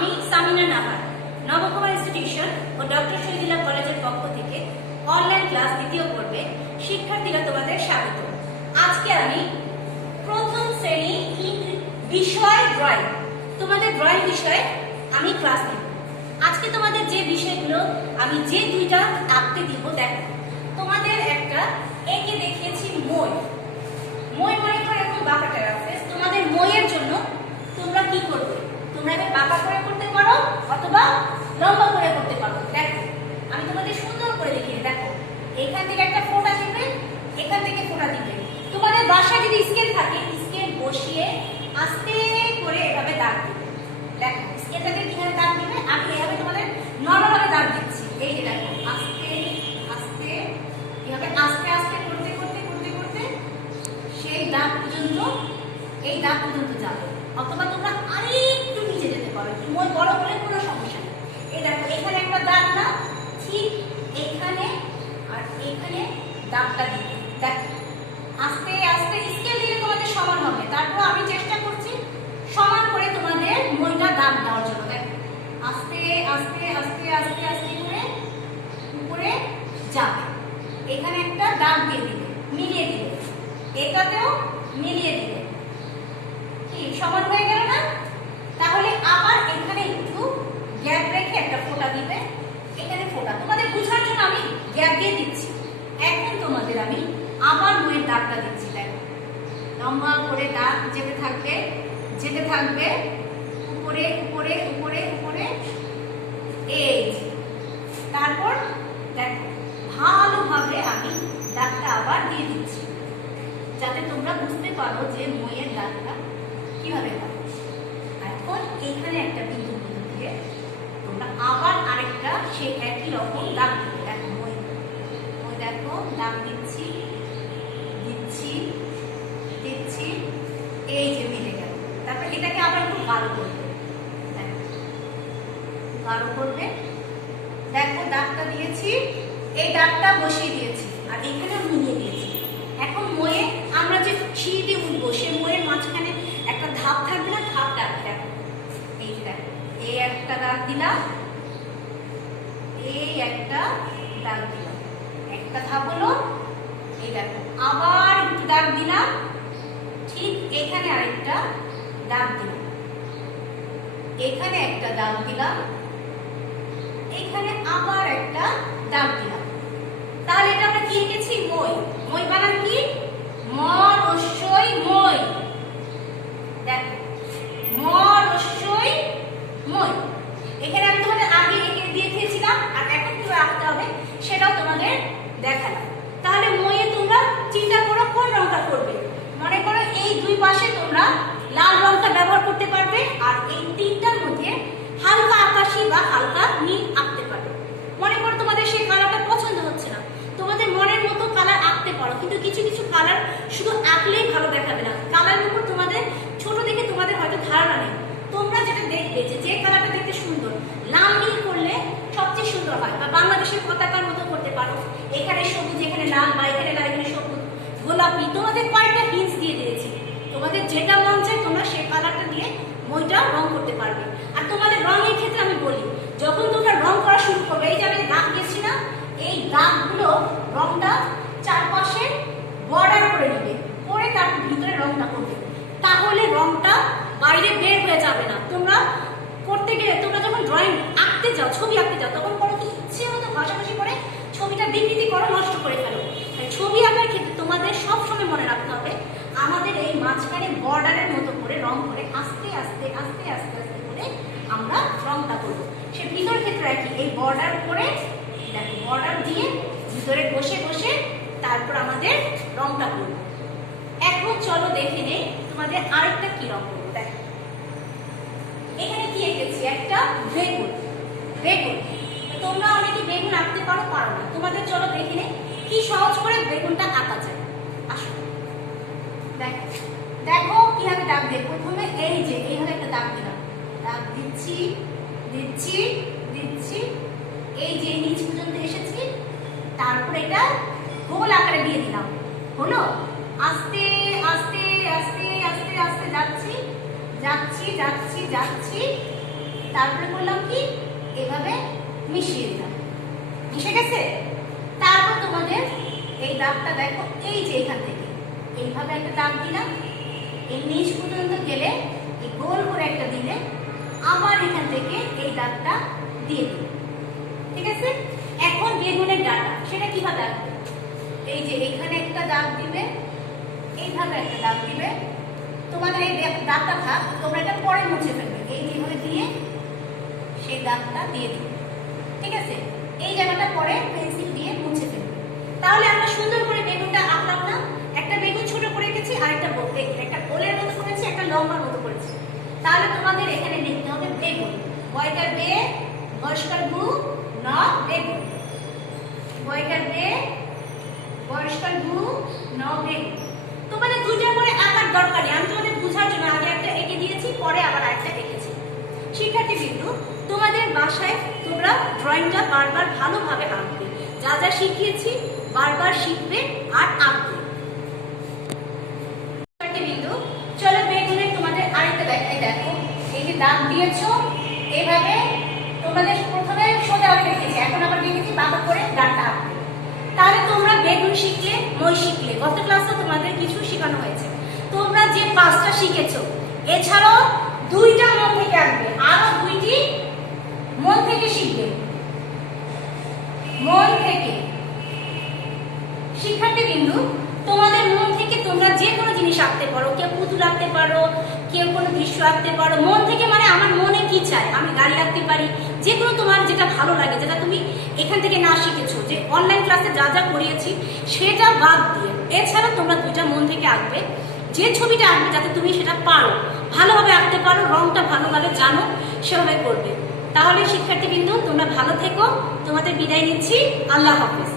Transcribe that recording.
আমি সামিনা নাহার নবকুমার ইনস্টিটিউশন ও ডক্টর শহীদুল্লাহ কলেজের পক্ষ থেকে অনলাইন ক্লাস দ্বিতীয় পর্বে শিক্ষার্থীরা তোমাদের স্বাগত। আজকে আমি প্রথম শ্রেণী বিষয় ড্রয়িং, তোমাদের ড্রয়িং বিষয়ে আমি ক্লাস নেব। আজকে তোমাদের যে বিষয়গুলো আমি যে দুইটা আঁকতে দিব, দেখো তোমাদের একটা এঁকে দেখিয়েছি মই। মই মনে করে এখন বাঁকাটা আছে, তোমাদের মইয়ের জন্য তোমরা কি করবে? তোমরা এবার বাঁকা করে করতে পারো অথবা লম্বা করে করতে পারো। দেখো আমি তোমাদের সুন্দর করে দেখিয়ে, দেখো এখান থেকে একটা ফোঁটা দিবে, এখান থেকে ফোঁটা দিবে। তোমাদের বাসায় যদি স্কেল থাকে, স্কেল বসিয়ে আস্তে করে এভাবে দাগ দিবে। দেখো স্কেলটাকে কিভাবে দাগ দিবে, আমি এভাবে তোমাদের নরমাল ভাবে দাগ দিচ্ছি। এই যে দেখো আস্তে আস্তে এভাবে আস্তে আস্তে করতে করতে করতে করতে সেই দাগ পর্যন্ত, এই দাগ পর্যন্ত যাবে। অথবা তোমরা আরেকটু নিচে যেতে পারো, মই বড় হলে কোনো সমস্যা নেই। এই দেখো এখানে একটা দাগ না, ঠিক এখানে আর এখানে দাগটা দিবে। দেখো আস্তে আস্তে স্কেল দিলে তোমাদের সমান হবে, তারপর আমি চেষ্টা করছি সমান করে তোমাদের মইটা দাগ দেওয়ার জন্য। দেখো আস্তে আস্তে আস্তে আস্তে আস্তে করে উপরে যাবে। এখানে একটা দাগ দিয়ে দিবে, মিলিয়ে দিবে, এটাতেও মিলিয়ে দিবে। কি সমান হয়ে গেল না? তাহলে আবার এখানে একটু গ্যাপ রেখে একটা ফোঁটা দিবে, এখানে ফোঁটা। তোমাদের বোঝার জন্য আমি গ্যাপ দিয়ে দিচ্ছি। এখন তোমাদের আমি আবার মইয়ের দাগটা দিচ্ছি। দেখো লম্বা করে দাগ যেতে থাকবে, যেতে থাকবে উপরে উপরে উপরে উপরে, এই তারপর দেখো ভালোভাবে আমি দাগটা আবার দিয়ে দিচ্ছি, যাতে তোমরা বুঝতে পারো যে মইয়ের দাগটা কিভাবে হয়। এখন এইখানে একটা বিন্দু দিয়ে তোমরা আবার আরেকটা সেই একই রকম দাগ দিবে। দেখো মই দেখো দাগ দিচ্ছি দিচ্ছি দিচ্ছি, এই যে মিলে গেল। তারপর এটাকে আবার একটু গাঢ় করবে, গাঢ় করবে। দেখো দাগটা দিয়েছি, এই দাগটা বসিয়ে দিয়েছি আর এখানে মিলিয়ে দিয়েছি। এখন মইয়ে আমরা যে সিঁড়ি দিয়ে উঠবো, সেই মইয়ের মাঝখানে একটা ধাপ থাকবে না, ধাপটা দেখো, এই যে দেখো এই একটা দাগ দিলাম, এই একটা দাগ দিলাম, একটা ধাপ হলো। এই দেখো আবার একটু দাগ দিলাম, ঠিক এখানে আরেকটা দাগ দিলাম, এখানে একটা দাগ দিলাম, এখানে আবার একটা দাগ দিলাম। তাহলে এটা আমরা কি এঁকেছি? মই। মই বানান কি? ম রস্যই মই। দেখো ম রস্যই মই। এখানে আমি তোমাদের আগে এঁকে দিয়েছিলাম, আর এখন কি আঁকতে হবে সেটাও তোমাদের দেখালাম। তাহলে মইয়ে তোমরা চিন্তা করো কোন রংটা করবে। মনে করো এই দুই পাশে তোমরা লাল রংটা ব্যবহার করতে পারবে, আর এই তিনটার মধ্যে হালকা আকাশী বা হালকা নীল আঁকতে পারবে। মনে করো তোমাদের সেই কালারটা পছন্দ হচ্ছে না, তোমাদের মনের মতো কালার আঁকতে পারো, কিন্তু কিছু কিছু কালার শুধু আঁকলেই ভালো দেখাবে না। কালারের উপর তোমাদের ছোট দেখে তোমাদের হয়তো ধারণা নেই। তোমরা যেটা দেখবে যে কালারটা দেখতে সুন্দর, লাল নীল করলে সবচেয়ে সুন্দর হয়, বা বাংলাদেশের পতাকার মতো করতে পারো। এখানে সবুজ, এখানে লাল, বা এখানে লাল, এখানে সবুজ, গোলাপি। তোমাদের কয়েকটা হিন্টস দিয়ে দিয়েছি, তোমাদের যেটা মন চায় তোমরা সেই কালারটা দিয়ে মইটা রং করতে পারবে। আর তোমাদের রঙের ক্ষেত্রে আমি বলি, যখন তোমরা রং করা শুরু করবে, এই যে আমি দাগ দিয়েছি না, এই দাগগুলো রংটা চারপাশে বর্ডার করে নিবে, করে তার ভিতরে রংটা করবে। তাহলে রংটা বাইরে বের হয়ে যাবে না। তোমরা করতে গেলে, তোমরা যখন ড্রয়িং আঁকতে যাও, ছবি আঁকতে যাও, তখন করো কি, ইচ্ছে মতো ঘষাঘষি করে ছবিটা বিকৃতি করো, নষ্ট করে ফেলো। ছবি আঁকার ক্ষেত্রে তোমাদের সবসময় মনে রাখতে হবে, আমাদের এই মাঝখানে বর্ডারের মতো করে রং করে আস্তে আস্তে আস্তে আস্তে আস্তে করে আমরা রংটা করবো। সে ভিতর ক্ষেত্রে একই, এই বর্ডার করে দেখো বর্ডার দিয়ে ভিতরে বসে বসে তারপর আমাদের রংটা করবো। এখন চলো দেখে নেই তোমাদের আরেকটা কি রং করবো। দেখো এখানে কি এঁকেছি, একটা বেগুন। বেগুন তোমরা অনেকে বেগুন আঁকতে পারো, পারো না। তোমাদের চলো দেখে নেই কি সহজ করে বেগুনটা আঁকা যায়। আসো দেখো, দেখো কিভাবে দাগ দিয়ে। প্রথমে এই যে এইভাবে একটা দাগ দিলাম, দাগ দিচ্ছি দিচ্ছি দিচ্ছি, এই যে নিচ পর্যন্ত এসেছি, তারপর এটা গোল আকারে দিয়ে দিলাম। হলো আস্তে আস্তে আস্তে আস্তে আস্তে যাচ্ছি যাচ্ছি যাচ্ছি যাচ্ছি, তারপরে করলাম কি এভাবে মিশিয়ে দিলাম, মিশে গেছে। তারপর তোমাদের এই দাগটা দেখো, এই যে এখান থেকে এইভাবে একটা দাগ দিলাম, এই নিচ পর্যন্ত গেলে এই গোল করে একটা দিলে আবার এখান থেকে এই দাগটা দিয়ে দিই, ঠিক আছে। এখন বেগুনের ডাটা সেটা কিভাবে আঁকবে, এই যে এখানে একটা দাগ দিবে, এইভাবে একটা দাগ দিবে। তোমাদের এই দাগটা থাক, তোমরা এটা পরে মুছে ফেলবে, এই যেভাবে দিয়ে সেই দাগটা দিয়ে দিবে, ঠিক আছে। এই জায়গাটা পরে পেন্সিল দিয়ে মুছে ফেলবে। তাহলে আমরা সুন্দর করে বেগুনটা আঁকলাম না, একটা বেগুন ছোট করে রেখেছি আর একটা একটা গোলের মতো করেছি, একটা লম্বার মতো করেছি। তাহলে তোমাদের এখানে লিখতে হবে বেগুন, বয়কার বে, বয়স্কার বু, ন বেগুন, বয়কার বে, বয়স্কার বু, ন বেগুন। তোমাদের দুইটা করে আঁকার দরকার নেই, আমি তোমাদের বোঝার জন্য আগে একটা এঁকে দিয়েছি, পরে আবার আরেকটা এঁকেছি। শিক্ষার্থী বিন্দু, তোমাদের বাসায় তোমরা ড্রয়িংটা বারবার ভালোভাবে আঁকবে, যা যা শিখিয়েছি বারবার শিখবে আর আঁকবে। শিক্ষার্থী বিন্দু, চলো বেগুনের তোমাদের আরেকটা দেখাই। দেখো এই যে দাগ দিয়েছো, এইভাবে তোমাদের প্রথমে সোজা রেখেছি, এখন আবার দেখেছি বাঁকা করে দাগটা আঁকবে। তাহলে তোমরা বেগুন শিখলে, মই শিখলে, গত ক্লাসে তোমাদের কিছু শেখানো হয়েছে। তোমরা যে 5টা শিখেছো, এছাড়াও 2টা মন থেকে আঁকবে, আরো 2টি মন থেকে শিখবে, মন থেকে। শিক্ষার্থী বিন্দু, তোমাদের মন থেকে তোমরা যে কোনো জিনিস আঁকতে পারো, কেউ পুতুল আঁকতে পারো, কেউ কোনো দৃশ্য আঁকতে পারো। মন থেকে মানে আমার মনে কি চায়, আমি গাড়ি আঁকতে পারি, যে কোনো তোমার যেটা ভালো লাগে, যেটা তুমি এখান থেকে না শিখেছো, যে অনলাইন ক্লাসে যা যা করিয়েছি সেটা বাদ দিয়ে। এছাড়া তোমরা 2টা মন থেকে আঁকবে, যে ছবিটা আঁকবে যাতে তুমি সেটা পারো, ভালোভাবে আঁকতে পারো, রংটা ভালোভাবে জানো, সেভাবে করবে। তাহলে শিক্ষার্থী বিন্দু, তোমরা ভালো থেকো, তোমাদের বিদায় নিচ্ছি, আল্লাহ হাফেজ।